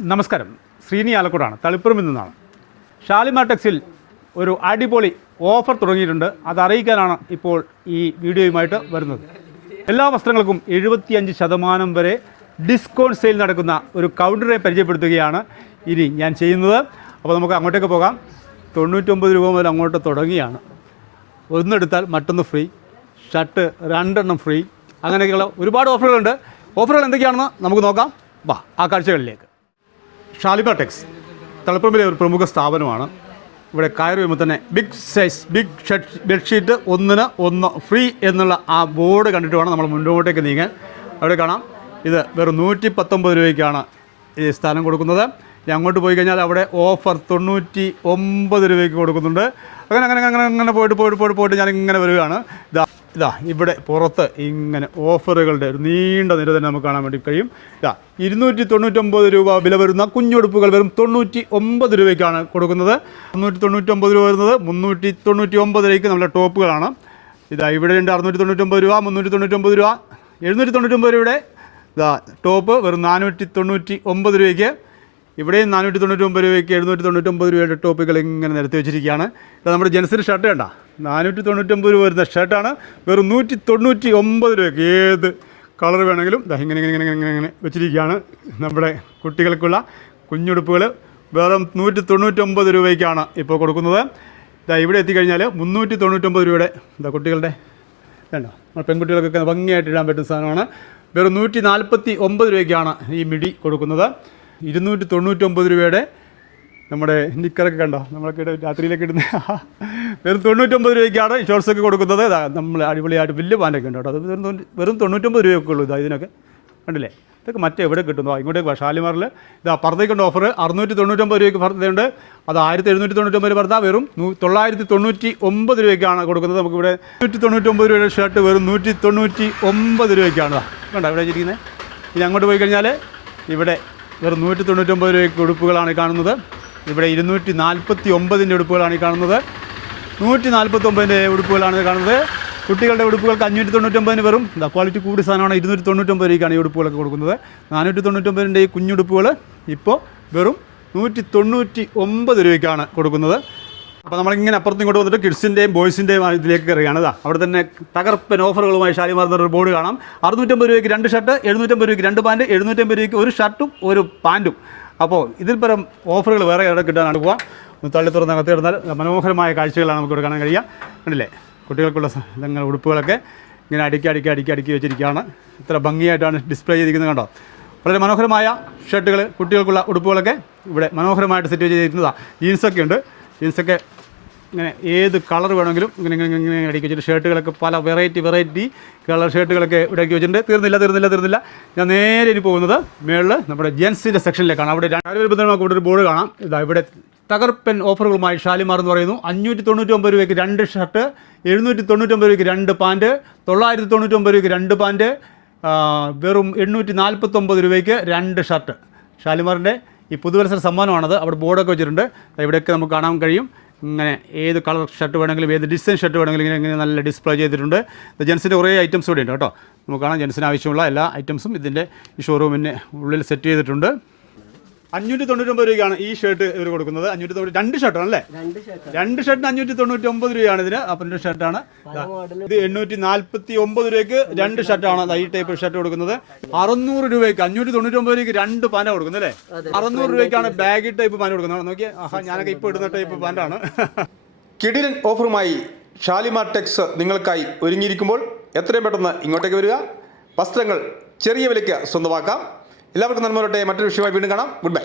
നമസ്കാരം. ശ്രീനി ആലക്കോടാണ്. തളിപ്പുറമിൽ നിന്നാണ് ഷാലിമാർ ടെക്സിൽ ഒരു അടിപൊളി ഓഫർ തുടങ്ങിയിട്ടുണ്ട്. അത് അറിയിക്കാനാണ് ഇപ്പോൾ ഈ വീഡിയോയുമായിട്ട് വരുന്നത്. എല്ലാ വസ്ത്രങ്ങൾക്കും എഴുപത്തിയഞ്ച് ശതമാനം വരെ ഡിസ്കൗണ്ട് സെയിൽ നടക്കുന്ന ഒരു കൗണ്ടറെ പരിചയപ്പെടുത്തുകയാണ് ഇനി ഞാൻ ചെയ്യുന്നത്. അപ്പോൾ നമുക്ക് അങ്ങോട്ടേക്ക് പോകാം. തൊണ്ണൂറ്റൊമ്പത് രൂപ മുതൽ അങ്ങോട്ട് തുടങ്ങിയാണ്. ഒന്നെടുത്താൽ മറ്റൊന്ന് ഫ്രീ. ഷർട്ട് രണ്ടെണ്ണം ഫ്രീ. അങ്ങനെയൊക്കെയുള്ള ഒരുപാട് ഓഫറുകളുണ്ട്. ഓഫറുകൾ എന്തൊക്കെയാണെന്ന് നമുക്ക് നോക്കാം. വാ ആ കാഴ്ചകളിലേക്ക്. ഷാലിബ ടെക്സ്. തളിപ്പറമ്പിലെ ഒരു പ്രമുഖ സ്ഥാപനമാണ്. ഇവിടെ കയറി വരുമ്പോൾ തന്നെ big size big shed bedsheet ഒന്നിന് ഒന്ന് ഫ്രീ എന്നുള്ള ആ ബോർഡ് കണ്ടിട്ട് വേണം നമ്മൾ മുന്നോട്ടേക്ക് നീങ്ങാൻ. അവിടെ കാണാം. ഇത് വെറും നൂറ്റി പത്തൊമ്പത് രൂപയ്ക്കാണ് ഈ സ്ഥാനം കൊടുക്കുന്നത്. അങ്ങോട്ട് പോയി കഴിഞ്ഞാൽ അവിടെ ഓഫർ തൊണ്ണൂറ്റി ഒമ്പത് രൂപയ്ക്ക് കൊടുക്കുന്നുണ്ട്. അങ്ങനെ അങ്ങനെ അങ്ങനെ അങ്ങനെ പോയിട്ട് പോയിട്ട് പോയിട്ട് പോയിട്ട് ഞാൻ ഇങ്ങനെ വരികയാണ്. ഇതാ ഇതാ ഇവിടെ പുറത്ത് ഇങ്ങനെ ഓഫറുകളുടെ ഒരു നീണ്ട നിര തന്നെ നമുക്ക് കാണാൻ വേണ്ടി കഴിയും. ഇതാ ഇരുന്നൂറ്റി തൊണ്ണൂറ്റൊമ്പത് രൂപ വില വരുന്ന കുഞ്ഞുടുപ്പുകൾ വെറും തൊണ്ണൂറ്റി ഒമ്പത് രൂപയ്ക്കാണ് കൊടുക്കുന്നത്. മുന്നൂറ്റി തൊണ്ണൂറ്റൊമ്പത് രൂപ വരുന്നത് മുന്നൂറ്റി തൊണ്ണൂറ്റി ഒമ്പത് രൂപയ്ക്ക് നമ്മുടെ ടോപ്പുകളാണ്. ഇതാ ഇവിടെ ഉണ്ട് അറുന്നൂറ്റി തൊണ്ണൂറ്റൊമ്പത് രൂപ മുന്നൂറ്റി തൊണ്ണൂറ്റൊമ്പത് രൂപ എഴുന്നൂറ്റി തൊണ്ണൂറ്റൊമ്പത് രൂപയുടെ ഇതാ ടോപ്പ് വെറും നാനൂറ്റി തൊണ്ണൂറ്റി ഒമ്പത് രൂപയ്ക്ക് ഇവിടെയും നാനൂറ്റി തൊണ്ണൂറ്റി ഒമ്പത് രൂപയ്ക്ക് എഴുന്നൂറ്റി തൊണ്ണൂറ്റൊമ്പത് രൂപയുടെ ടോപ്പുകൾ ഇങ്ങനെ നിരത്തി വെച്ചിരിക്കുകയാണ്. ഇത് നമ്മുടെ ജെൻസിന് ഷർട്ട് വേണ്ട നാനൂറ്റി തൊണ്ണൂറ്റൊമ്പത് രൂപ വരുന്ന ഷർട്ടാണ് വെറും നൂറ്റി തൊണ്ണൂറ്റി ഒമ്പത് രൂപയ്ക്ക് ഏത് കളർ വേണമെങ്കിലും ഇങ്ങനെ ഇങ്ങനെ ഇങ്ങനെ ഇങ്ങനെ ഇങ്ങനെ വെച്ചിരിക്കുകയാണ് നമ്മുടെ കുട്ടികൾക്കുള്ള കുഞ്ഞുടുപ്പുകൾ വെറും നൂറ്റി തൊണ്ണൂറ്റൊമ്പത് രൂപയ്ക്കാണ് ഇപ്പോൾ കൊടുക്കുന്നത്. ഇതാ ഇവിടെ എത്തിക്കഴിഞ്ഞാൽ മുന്നൂറ്റി തൊണ്ണൂറ്റൊമ്പത് രൂപയുടെ ഇതാ കുട്ടികളുടെ വേണ്ട നമ്മുടെ പെൺകുട്ടികൾക്കൊക്കെ ഭംഗിയായിട്ട് ഇടാൻ പറ്റുന്ന സാധനമാണ്. വെറും നൂറ്റി നാൽപ്പത്തി ഒമ്പത് രൂപയ്ക്കാണ് ഈ മിടി കൊടുക്കുന്നത്. ഇരുന്നൂറ്റി തൊണ്ണൂറ്റൊമ്പത് രൂപയുടെ നമ്മുടെ നിക്കറൊക്കെ കണ്ടോ? നമ്മളൊക്കെ രാത്രിയിലൊക്കെ ഇടുന്ന വെറും തൊണ്ണൂറ്റൊമ്പത് രൂപയ്ക്കാണ് ഇൻഷുറൻസ് ഒക്കെ കൊടുക്കുന്നത് നമ്മൾ അടിപൊളിയായിട്ട് വലിയ പാനൊക്കെ ഉണ്ട് കേട്ടോ. അത് വെറും വെറും തൊണ്ണൂറ്റൊമ്പത് രൂപയൊക്കെ ഉള്ളൂ ഇതാ ഇതിനൊക്കെ. കണ്ടില്ലേ? ഇതൊക്കെ മറ്റെവിടെ കിട്ടുന്നു ഇങ്ങോട്ടേക്ക് ഷാലിമാറിൽ ഇതാ പർദ്ദയ്ക്കുണ്ട് ഓഫർ അറുന്നൂറ്റി തൊണ്ണൂറ്റൊമ്പത് രൂപയ്ക്ക് പർദ്ദയുണ്ട് അത് ആയിരത്തി എഴുന്നൂറ്റി തൊണ്ണൂറ്റൊമ്പത് പർദ്ദ വെറും തൊള്ളായിരത്തി തൊണ്ണൂറ്റി ഒമ്പത് രൂപയ്ക്കാണ് കൊടുക്കുന്നത്. നമുക്കിവിടെ നൂറ്റി തൊണ്ണൂറ്റൊമ്പത് രൂപയുടെ ഷർട്ട് വെറും നൂറ്റി തൊണ്ണൂറ്റി ഒമ്പത് രൂപയ്ക്കാണ് കണ്ടോ ഇവിടെ വെച്ചിരിക്കുന്നത് ഇനി അങ്ങോട്ട് പോയി കഴിഞ്ഞാൽ ഇവിടെ വെറും നൂറ്റി തൊണ്ണൂറ്റൊമ്പത് രൂപയ്ക്ക് ഉടുപ്പുകളാണ് കാണുന്നത്. ഇവിടെ ഇരുന്നൂറ്റി നാൽപ്പത്തി ഒമ്പതിന്റെ ഉടുപ്പുകളാണ് കാണുന്നത്. നൂറ്റി നാൽപ്പത്തൊമ്പതിന്റെ ഉടുപ്പുകളാണ് കാണുന്നത്. കുട്ടികളുടെ ഉടുപ്പുകൾക്ക് അഞ്ഞൂറ്റി തൊണ്ണൂറ്റൊമ്പതിന് വെറും ഇതാ ക്വാളിറ്റി കൂടി സാധനമാണ് ഇരുന്നൂറ്റി തൊണ്ണൂറ്റൊമ്പത് രൂപയ്ക്കാണ് ഈ ഉടുപ്പുകളൊക്കെ കൊടുക്കുന്നത്. നാനൂറ്റി തൊണ്ണൂറ്റൊമ്പതിന്റെ ഈ കുഞ്ഞുടുപ്പുകൾ ഇപ്പോൾ വെറും നൂറ്റി തൊണ്ണൂറ്റി ഒമ്പത് രൂപയ്ക്കാണ് കൊടുക്കുന്നത്. അപ്പോൾ നമ്മളിങ്ങനെ അപ്പുറത്തും ഇങ്ങോട്ട് വന്നിട്ട് കിഡ്സിന്റെയും ബോയ്സിന്റെയും ഇതിലേക്ക് കയറുകയാണ്. അതാ അവിടെ തന്നെ തകർപ്പൻ ഓഫറുകളുമായി ഷാലിമാർ എന്നൊരു ബോർഡ് കാണാം. അറുന്നൂറ്റമ്പത് രൂപയ്ക്ക് രണ്ട് ഷർട്ട് എഴുന്നൂറ്റമ്പത് രൂപയ്ക്ക് രണ്ട് പാന്റ് എഴുന്നൂറ്റമ്പത് രൂപയ്ക്ക് ഒരു ഷർട്ടും ഒരു പാന്റും അപ്പോൾ ഇതിൽ പരം ഓഫറുകൾ വേറെ എവിടെ കിട്ടാനാണ് പോവാം? തള്ളി തുറന്ന് അകത്ത് കിടന്നാൽ മനോഹരമായ കാഴ്ചകളാണ് നമുക്ക് ഇവിടെ കാണാൻ കഴിയുക. കണ്ടില്ലേ? കുട്ടികൾക്കുള്ള ഇതങ്ങൾ ഉടുപ്പുകളൊക്കെ ഇങ്ങനെ അടുക്കി അടുക്കി അടുക്കി അടുക്കി വെച്ചിരിക്കുകയാണ്. ഇത്ര ഭംഗിയായിട്ടാണ് ഡിസ്പ്ലേ ചെയ്തിരിക്കുന്നത് കണ്ടോ? വളരെ മനോഹരമായ ഷർട്ടുകൾ കുട്ടികൾക്കുള്ള ഉടുപ്പുകളൊക്കെ ഇവിടെ മനോഹരമായിട്ട് സെറ്റ് ചെയ്തിരിക്കുന്നതാണ് ജീൻസൊക്കെ ഉണ്ട്. ജീൻസൊക്കെ ഇങ്ങനെ ഏത് കളർ വേണമെങ്കിലും ഇങ്ങനെ ഇങ്ങനെ ഇങ്ങനെ അടുക്കി അടിക്കി വെച്ചിട്ട് ഷർട്ടുകളൊക്കെ പല വെറൈറ്റി വെറൈറ്റി കളർ ഷർട്ടുകളൊക്കെ ഇവിടെ ആക്കി വെച്ചിട്ടുണ്ട്. തീർന്നില്ല തീർന്നില്ല തീർന്നില്ല. ഞാൻ നേരെ ഇനി പോകുന്നത് മേളിൽ നമ്മുടെ ജെൻസിന്റെ സെക്ഷനിലേക്കാണ്. അവിടെ വരുമ്പോൾ നമുക്ക് ഇവിടെ ഒരു ബോർഡ് കാണാം. ഇതാ ഇവിടെ തകർപ്പൻ ഓഫറുകളുമായി ഷാലിമാർ എന്ന് പറയുന്നു. അഞ്ഞൂറ്റി തൊണ്ണൂറ്റൊമ്പത് രൂപയ്ക്ക് രണ്ട് ഷർട്ട് എഴുന്നൂറ്റി തൊണ്ണൂറ്റൊമ്പത് രൂപയ്ക്ക് രണ്ട് പാന്റ് തൊള്ളായിരത്തി തൊണ്ണൂറ്റൊമ്പത് രൂപയ്ക്ക് രണ്ട് പാന്റ് വെറും എണ്ണൂറ്റി നാൽപ്പത്തൊമ്പത് രൂപയ്ക്ക് രണ്ട് ഷർട്ട്. ഷാലിമാറിന്റെ ഈ പുതുവത്സര സമ്മാനമാണത്. അവിടെ ബോർഡൊക്കെ വെച്ചിട്ടുണ്ട്. ഇവിടെയൊക്കെ നമുക്ക് കാണാൻ കഴിയും. ഇങ്ങനെ ഏത് കളർ ഷർട്ട് വേണമെങ്കിലും ഏത് ഡിസൈൻ ഷർട്ട് വേണമെങ്കിലും ഇങ്ങനെ ഇങ്ങനെ നല്ല ഡിസ്പ്ലേ ചെയ്തിട്ടുണ്ട്. ജെൻസിന്റെ കുറേ ഐറ്റംസ് കൂടി ഉണ്ട് കേട്ടോ. നമുക്ക് കാണാം ജെൻസിന് ആവശ്യമുള്ള എല്ലാ ഐറ്റംസും ഇതിന്റെ ഈ ഷോറൂമിന് ഉള്ളിൽ സെറ്റ് ചെയ്തിട്ടുണ്ട്. അഞ്ഞൂറ്റി തൊണ്ണൂറ്റി ഒമ്പത് രൂപയാണ് ഈ ഷർട്ട് ഇവർ കൊടുക്കുന്നത്. അഞ്ഞൂറ്റി തൊണ്ണൂറ്റി രണ്ട് ഷർട്ടാണ് അല്ലേ രണ്ട് ഷർട്ട് രണ്ട് ഷർട്ടിന് അഞ്ഞൂറ്റി തൊണ്ണൂറ്റി ഒമ്പത് രൂപയാണ് ഇതിന്. അപ്പം ഷർട്ടാണ് ഇത് എണ്ണൂറ്റി നാൽപ്പത്തി ഒമ്പത് രൂപയ്ക്ക് രണ്ട് ഷർട്ടാണ് ഈ ടൈപ്പ് ഷർട്ട് കൊടുക്കുന്നത്. അറുന്നൂറ് രൂപയ്ക്ക് അഞ്ഞൂറ്റി തൊണ്ണൂറ്റി ഒമ്പത് രൂപയ്ക്ക് രണ്ട് പാന കൊടുക്കുന്നത് അല്ലേ? അറുന്നൂറ് രൂപയ്ക്കാണ് ബാഗ് ടൈപ്പ് പാന കൊടുക്കുന്നത്. നോക്കിയേ. ആഹാ ഞാനൊക്കെ ഇപ്പോൾ ഇടുന്ന ടൈപ്പ് പാനാണ് കിടിലൻ ഓഫറുമായി ഷാലിമാർ ടെക്സ് നിങ്ങൾക്കായി ഒരുങ്ങിയിരിക്കുമ്പോൾ എത്രയും പെട്ടെന്ന് ഇങ്ങോട്ടേക്ക് വരിക. വസ്ത്രങ്ങൾ ചെറിയ വിലയ്ക്ക് സ്വന്തമാക്കാം. എല്ലാവർക്കും നന്മ വരട്ടെ. മറ്റൊരു വിഷയമായി വീണ്ടും കാണാം. Good bye